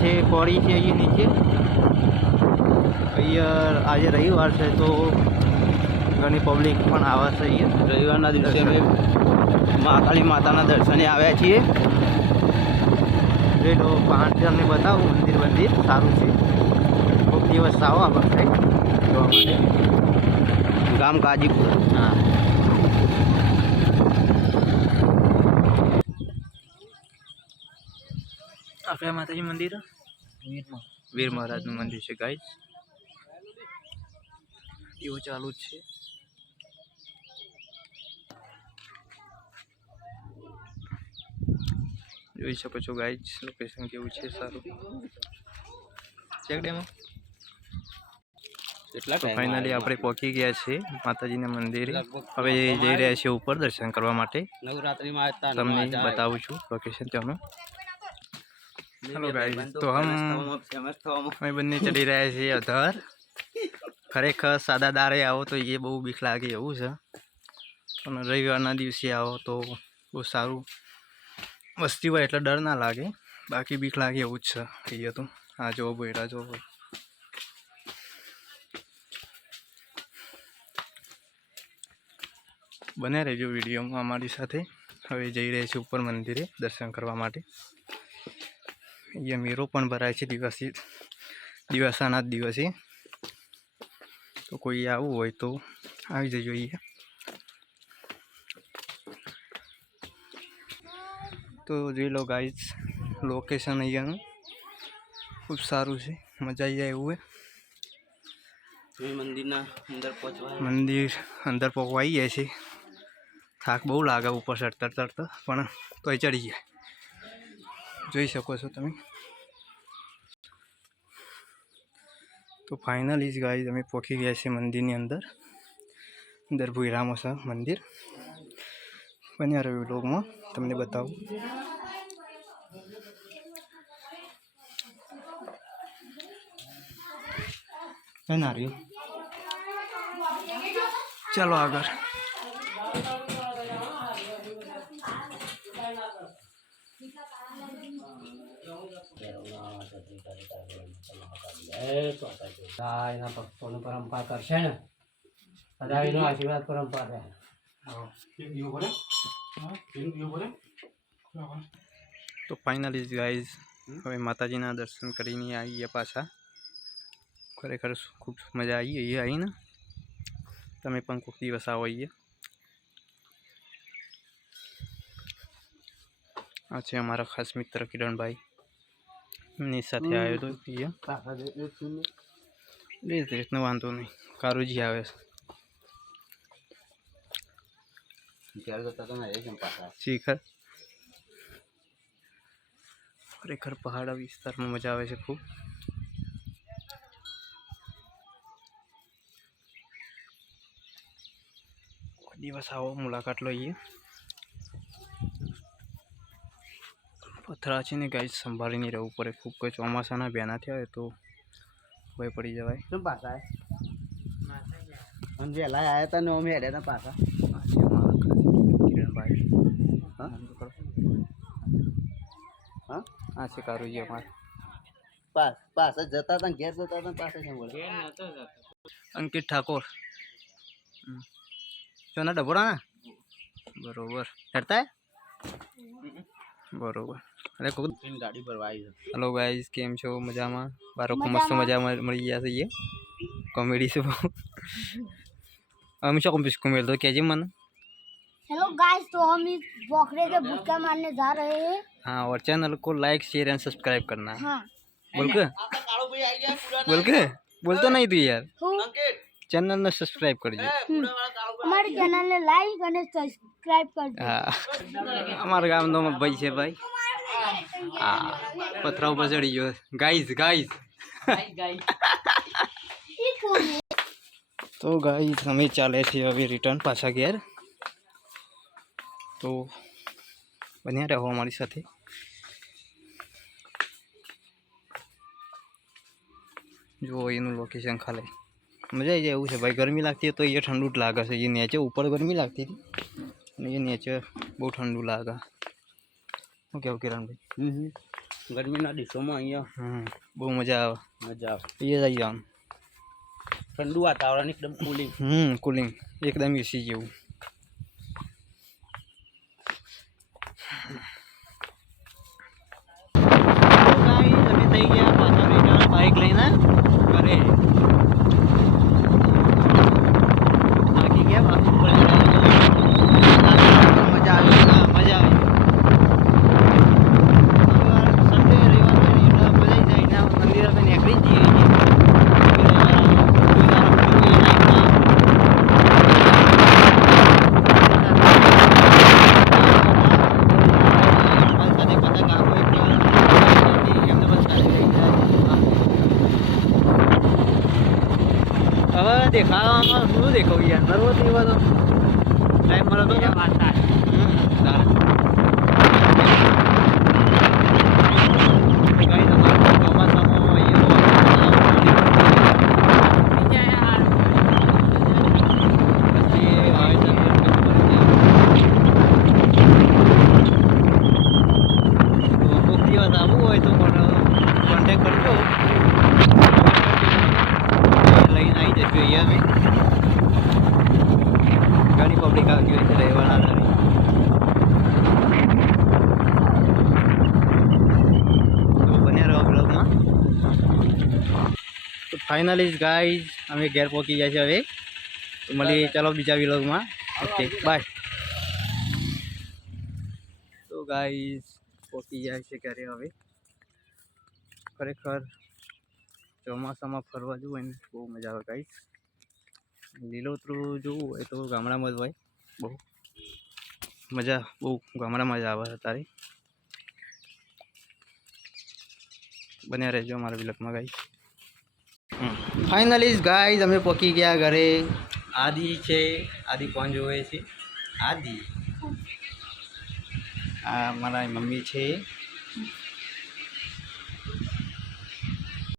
છે કોળી છે અહીંયા નીચે. અહીંયા આજે રવિવાર છે તો ઘણી પબ્લિક પણ આવે છે અહીંયા. રવિવારના દિવસે અમે મહાકાળી માતાના દર્શને આવ્યા છીએ. લો પાંચ જણને બતાવું મંદિર મંદિર સારું છે. કોઈક દિવસ આવો આપણે જોવા માટે. ગામ કાજીપુર હા. આપણે માતાજી મંદિર? વીર મહારાજનું મંદિર છે ગાય એવું ચાલુ જ છે. જોઈ શકો છો ગાય લોકેશન કેવું છે સારું. ચેક ડેમો કેટલા તો ફાઇનલી આપણે પહોંચી ગયા છીએ માતાજીના મંદિરે. હવે જઈ રહ્યા છીએ ઉપર દર્શન કરવા માટે. નવરાત્રીમાં તમને બતાવું છું લોકેશન ત્યાંનું હેલો ગાઈઝ તો હમ અમે બંને ચડી રહ્યા છીએ અધર ખરેખર સાદા દારે આવો તો એ બહુ બીક લાગે એવું છે પણ રવિવારના દિવસે આવો તો બહુ સારું વસ્તી હોય એટલે ડર ના લાગે બાકી બીક લાગે એવું જ છે એ તો આ જોવો બેડા જોવો બને રહેજો વિડીયોમાં અમારી સાથે હવે જઈ રહ્યા છીએ ઉપર મંદિરે દર્શન કરવા માટે અહીંયા મેરો પણ ભરાય છે દિવસે દિવસાના જ દિવસે તો કોઈ આવવું હોય તો આવી જજો અહીંયા તો જોઈ લો ગાઈઝ લોકેશન અહીંયાનું ખૂબ સારું છે મજા આવી જાય એવું અમે મંદિરના અંદર પહોંચવા છે મંદિર અંદર પહોંચવાઈ જાય છે થાક બહુ લાગે ઉપર ચડતા ચડતા પણ તોય ચડી જાય જોઈ શકો છો તમે. તો ફાઇનલી જ ગાઈઝ અમે પહોંચી ગયા છીએ મંદિરની અંદર. અંદર ભૂરામો છે મંદિર. બન્યા રહ્યું વ્લોગમાં તમને બતાવું. ના રહ્યું. ચાલો આગળ. એના ભક્તોની પરંપરા કરશે ને? બધા એનો આશીર્વાદ પરંપરા રહે. તો ફાઇનલી ગાઈઝ હવે માતાજીના દર્શન કરીને આવીએ પાછા. ખરેખર ખૂબ મજા આવી એ આવીને તમે પણ કોઈક દિવસ આવો અહીંયા આ છે અમારા ખાસ મિત્ર કિરણભાઈ. એમની સાથે આવ્યો હતો અહીંયા એ રીતનો વાંધો નહીં કારુજી આવે છે ત્યારે જતા તમે એ કેમ પાછા શિખર ખરેખર પહાડા વિસ્તારમાં મજા આવે છે ખૂબ કોઈ દિવસ આવો મુલાકાત લઈએ પથરા છે ને ગાય સંભાળીને રહેવું પડે. ખૂબ કોઈ ચોમાસાના બેના થયા હોય તો ભય પડી જવાય. શું પાછા અને વહેલા આવ્યા હતા ને અમે હેડ્યા હતા પાછા. છે કિરણભાઈ. હા? હા? આ છે કારુજી અમારે. પાસ પાછા જતા હતા ઘેર જતા હતા પાસે કેમ અંકિત ઠાકોર. ચોના ડબોડા ને બરોબર. હેડતા? બરોબર. અરે કોઈ ગાડી પર આવી હલો ગાઈઝ કેમ છો મજામાં બાળકો મસ્ત મજામાં મળી ગયા છે એ કોમેડી છે બહુ हम शौक बिस्कुट मिल दो क्या जी मन हेलो गाइस तो हम इस बोखरे के भुटका मारने जा रहे हैं हाँ और चैनल को लाइक शेयर एंड सब्सक्राइब करना है हाँ बोल के बोल के बोलता नहीं तू यार હું चैनल ने सब्सक्राइब कर दो અમારી ચેનલને લાઈક અને સબસ્ક્રાઇબ કરજો હા અમારા ગામનો ભાઈ છે ભાઈ હા પથરા ઉપર ચડી ગયો. Guys guys? તો ગાઈઝ અમે ચાલે છે હવે રિટર્ન પાછા ઘેર. તો બન્યા રહો અમારી સાથે. જુઓ એનું લોકેશન ખાલી. મજા આવી જાય એવું છે. ભાઈ ગરમી લાગતી તો એ ઠંડુ જ લાગે છે. એ નીચે ઉપર ગરમી લાગતી હતી, અને એ નીચે બહુ ઠંડુ લાગે. શું કેવું કિરણભાઈ? ગરમીના દિવસોમાં અહીંયા બહુ મજા આવે. મજા આવે. એ જ આવી જવાનું ઠંડુ વાતાવરણ એકદમ કુલિંગ હમ કુલિંગ એકદમ એસી જેવું. થઈ ગયા પાછા બાઇક લઈને ઘરે થાકી ગયા બાપુ મજા આવી હા મજા આવી સન્ડે રવિવાર હોય ને એટલે બધા જાય ને મંદિર આપણે નીકળી જ જઈએ હવે દેખાવું યાર. નર્વસ એવા તો. ટાઈમ મળે તો વાત થાય કોઈક દિવસ આવવું હોય તો કોન્ટેક કરજો. લઈને આવી જજો અહીંયા અમે. ઘણી પબ્લિક આવતી હોય છે રહેવાના. તો ફાઇનલી ગાઈઝ અમે ઘેર પહોંચી જાય છે હવે. તો મળીએ ચાલો બીજા વિલોગમાં ઓકે બાય તો ગાઈઝ પહોંચી જાય છે ઘરે હવે. ખરેખર ચોમાસામાં ફરવા જવું હોય ને બહુ મજા આવે ગાઈઝ લીલોતરું જોવું હોય તો ગામડામાં જ હોય. બહુ. મજા બહુ ગામડામાં જ આવે અત્યારે. બન્યા રહેજો અમારા વિલકમાં ગાઈ ફાઇનલી ગાઈઝ અમે પહોંચી ગયા ઘરે. આદિ છે. આદિ કોણ જોવે છે? આદિ. આ મારા મમ્મી છે.